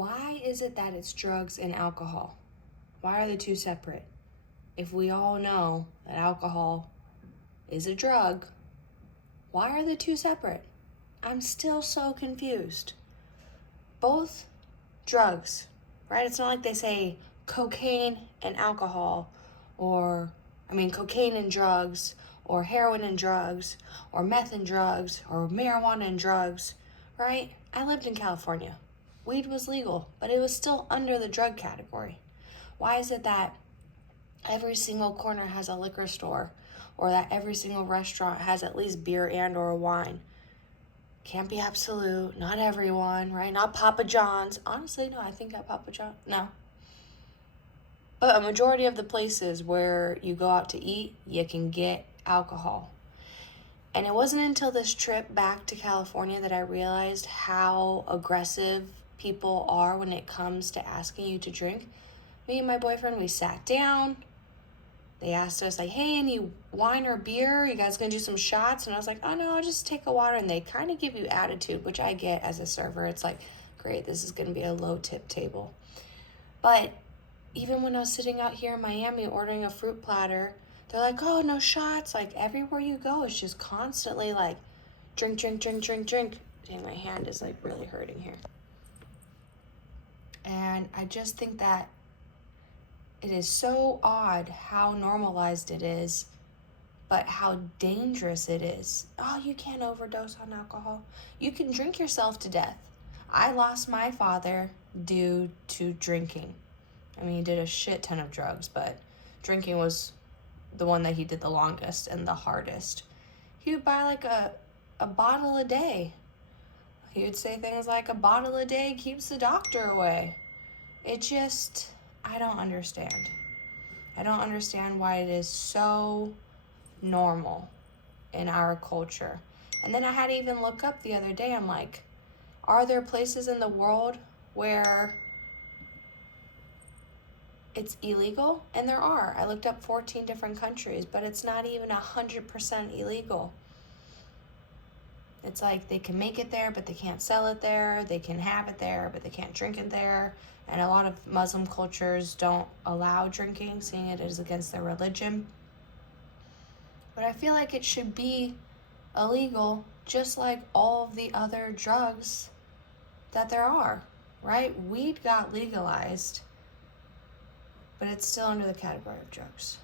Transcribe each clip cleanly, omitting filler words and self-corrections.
Why is it that it's drugs and alcohol? Why are the two separate? If we all know that alcohol is a drug, why are the two separate? I'm still so confused. Both drugs, right? It's not like they say cocaine and alcohol, or, cocaine and drugs, or heroin and drugs, or meth and drugs, or marijuana and drugs, right? I lived in California. Weed was legal, but it was still under the drug category. Why is it that every single corner has a liquor store, or that every single restaurant has at least beer and or wine? Can't be absolute, not everyone, right? Not Papa John's. Honestly, no, I think at Papa John, no. But a majority of the places where you go out to eat, you can get alcohol. And it wasn't until this trip back to California that I realized how aggressive people are when it comes to asking you to drink. Me and my boyfriend, we sat down. They asked us, like, hey, any wine or beer? You guys gonna do some shots? And I was like, oh, no, I'll just take a water. And they kind of give you attitude, which I get as a server. It's like, great, this is gonna be a low tip table. But even when I was sitting out here in Miami ordering a fruit platter, they're like, oh, no shots. Like, everywhere you go, it's just constantly like, drink, drink, drink, drink, drink. Dang, my hand is like really hurting here. And I just think that it is so odd how normalized it is, but how dangerous it is. Oh, you can't overdose on alcohol. You can drink yourself to death. I lost my father due to drinking. He did a shit ton of drugs, but drinking was the one that he did the longest and the hardest. He would buy like a bottle a day. He would say things like, a bottle a day keeps the doctor away. It just, I don't understand. I don't understand why it is so normal in our culture. And then I had to even look up the other day, I'm like, are there places in the world where it's illegal? And there are. I looked up 14 different countries, but it's not even 100% illegal. It's like they can make it there, but they can't sell it there. They can have it there, but they can't drink it there. And a lot of Muslim cultures don't allow drinking, seeing it as against their religion. But I feel like it should be illegal, just like all of the other drugs that there are, right? Weed got legalized, but it's still under the category of drugs.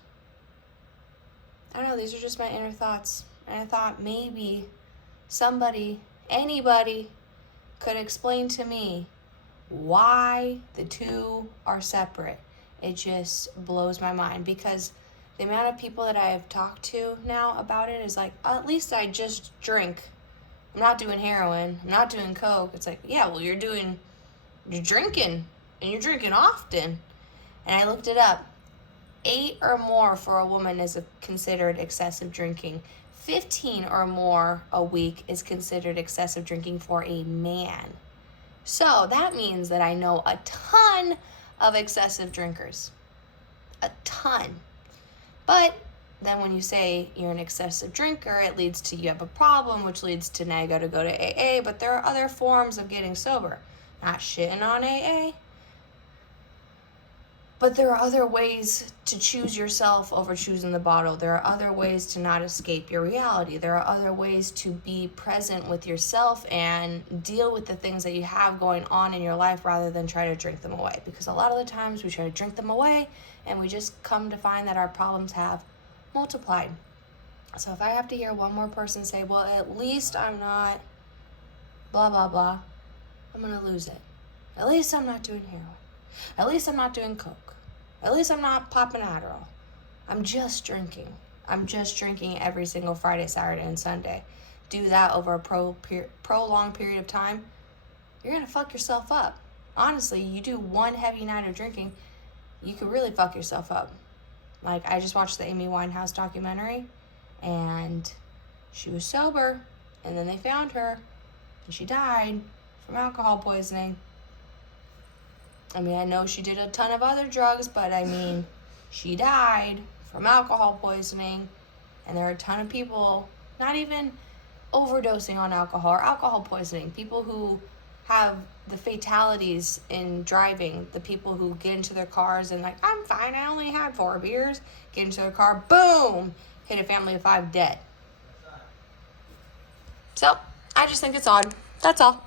I don't know, these are just my inner thoughts. And I thought maybe somebody, anybody, could explain to me why the two are separate. It just blows my mind, because the amount of people that I have talked to now about it is like, at least I just drink. I'm not doing heroin. I'm not doing coke. It's like, yeah, well, you're drinking, and you're drinking often. And I looked it up. 8 or more for a woman is considered excessive drinking. 15 or more a week is considered excessive drinking for a man. So that means that I know a ton of excessive drinkers. A ton. But then when you say you're an excessive drinker, it leads to you have a problem, which leads to now you gotta go to AA. But there are other forms of getting sober. Not shitting on AA. But there are other ways to choose yourself over choosing the bottle. There are other ways to not escape your reality. There are other ways to be present with yourself and deal with the things that you have going on in your life rather than try to drink them away. Because a lot of the times we try to drink them away and we just come to find that our problems have multiplied. So if I have to hear one more person say, well, at least I'm not blah, blah, blah, I'm going to lose it. At least I'm not doing heroin. At least I'm not doing coke. At least I'm not popping Adderall. I'm just drinking. I'm just drinking every single Friday, Saturday, and Sunday. Do that over a prolonged period of time, you're going to fuck yourself up. Honestly, you do one heavy night of drinking, you could really fuck yourself up. Like, I just watched the Amy Winehouse documentary, and she was sober, and then they found her, and she died from alcohol poisoning. I know she did a ton of other drugs, but she died from alcohol poisoning. And there are a ton of people not even overdosing on alcohol or alcohol poisoning. People who have the fatalities in driving, the people who get into their cars and like, I'm fine, I only had 4 beers, get into their car, boom, hit a family of 5 dead. So I just think it's odd. That's all.